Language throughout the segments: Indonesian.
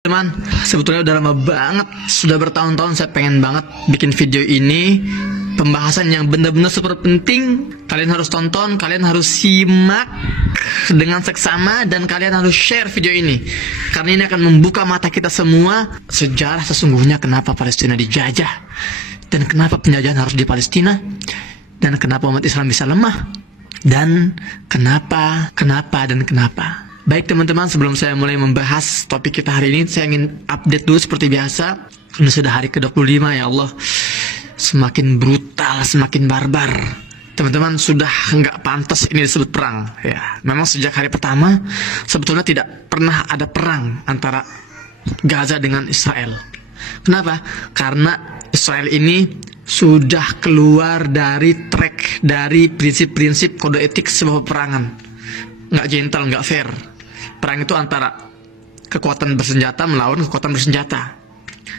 Teman, sebetulnya udah lama banget, sudah bertahun-tahun saya pengen banget bikin video ini, pembahasan yang benar-benar super penting. Kalian harus tonton, kalian harus simak dengan seksama, dan kalian harus share video ini, karena ini akan membuka mata kita semua sejarah sesungguhnya kenapa Palestina dijajah, dan kenapa penjajahan harus di Palestina, dan kenapa umat Islam bisa lemah, dan kenapa. Baik teman-teman, sebelum saya mulai membahas topik kita hari ini, saya ingin update dulu seperti biasa. Ini sudah hari ke-25, ya Allah. Semakin brutal, semakin barbar. Teman-teman, sudah nggak pantas ini disebut perang. Ya, memang sejak hari pertama, sebetulnya tidak pernah ada perang antara Gaza dengan Israel. Kenapa? Karena Israel ini sudah keluar dari track, dari prinsip-prinsip kode etik sebuah peperangan. Nggak gentle, nggak fair. Perang itu antara kekuatan bersenjata melawan kekuatan bersenjata.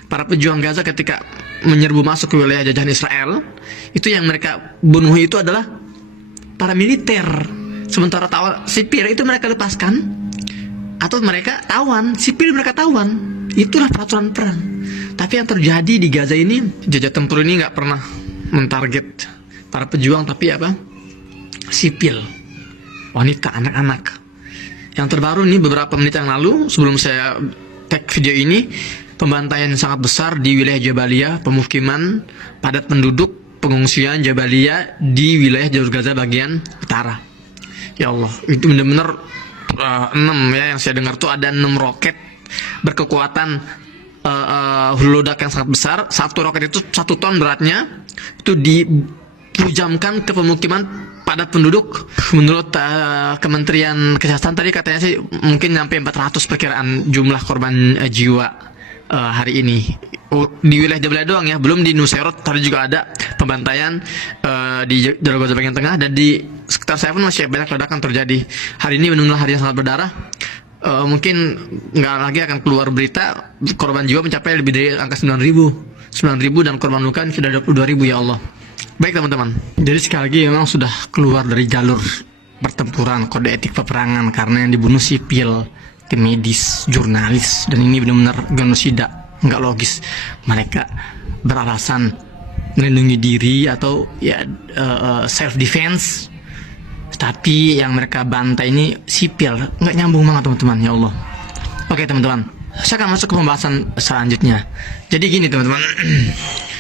Para pejuang Gaza ketika menyerbu masuk ke wilayah jajahan Israel, itu yang mereka bunuh itu adalah para militer. Sementara sipil itu mereka lepaskan, atau mereka tawan, sipil mereka tawan. Itulah peraturan perang. Tapi yang terjadi di Gaza ini, jajah tempur ini nggak pernah mentarget para pejuang, tapi apa? Sipil, wanita, anak-anak. Yang terbaru nih, beberapa menit yang lalu sebelum saya tag video ini, pembantaian sangat besar di wilayah Jabalia, pemukiman padat penduduk, pengungsian Jabalia di wilayah jalur Gaza bagian utara. Ya Allah, itu benar-benar 6 ya, yang saya dengar tuh ada 6 roket berkekuatan hulu ledak yang sangat besar. Satu roket itu 1 ton beratnya, itu dipujamkan ke pemukiman padat penduduk. Menurut Kementerian Kesehatan tadi katanya sih mungkin sampai 400 perkiraan jumlah korban jiwa hari ini di wilayah Jabalia doang ya, belum di Nusairat. Tadi juga ada pembantaian di jalur Gaza bagian tengah, dan di sekitar saya pun masih banyak ledakan terjadi. Hari ini benar-benar hari yang sangat berdarah. Mungkin nggak lagi akan keluar berita korban jiwa mencapai lebih dari angka 9.000 dan korban luka sudah 22.000, ya Allah. Baik teman-teman, jadi sekali lagi memang sudah keluar dari jalur pertempuran kode etik peperangan, karena yang dibunuh sipil, tim medis, jurnalis, dan ini benar-benar genosida, nggak logis. Mereka beralasan melindungi diri atau ya self defense, tapi yang mereka bantai ini sipil, nggak nyambung banget teman-teman, ya Allah. Oke teman-teman, saya akan masuk ke pembahasan selanjutnya. Jadi gini teman-teman,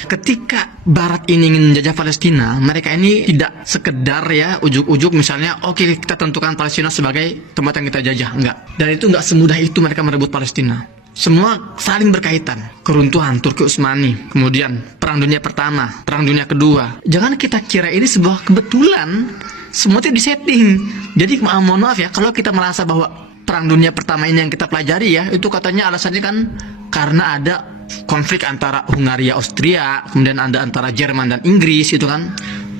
ketika Barat ini ingin menjajah Palestina, mereka ini tidak sekedar ya ujuk-ujuk misalnya, oke, kita tentukan Palestina sebagai tempat yang kita jajah, enggak. Dan itu enggak semudah itu mereka merebut Palestina. Semua saling berkaitan. Keruntuhan Turki Utsmani, kemudian Perang Dunia Pertama, Perang Dunia Kedua. Jangan kita kira ini sebuah kebetulan, semua itu disetting. Jadi mohon maaf ya, kalau kita merasa bahwa Perang Dunia Pertama ini yang kita pelajari ya, itu katanya alasannya kan karena ada konflik antara Hungaria, Austria, kemudian ada antara Jerman dan Inggris, itu kan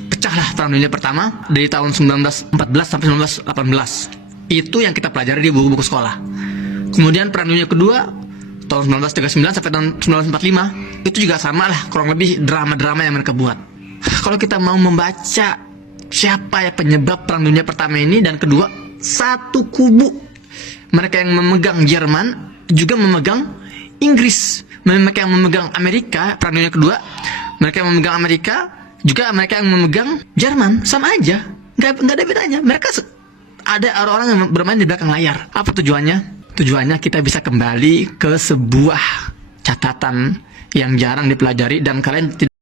pecahlah Perang Dunia Pertama dari tahun 1914 sampai 1918. Itu yang kita pelajari di buku-buku sekolah. Kemudian Perang Dunia Kedua tahun 1939 sampai tahun 1945, itu juga sama lah, kurang lebih drama-drama yang mereka buat. Kalau kita mau membaca siapa ya penyebab Perang Dunia Pertama ini dan Kedua, satu kubu. Mereka yang memegang Jerman juga memegang Inggris. Mereka yang memegang Amerika, Perang Dunia Kedua, mereka yang memegang Amerika, juga mereka yang memegang Jerman, sama aja, nggak ada bedanya. Mereka ada orang-orang yang bermain di belakang layar. Apa tujuannya? Tujuannya kita bisa kembali ke sebuah catatan yang jarang dipelajari, dan kalian tidak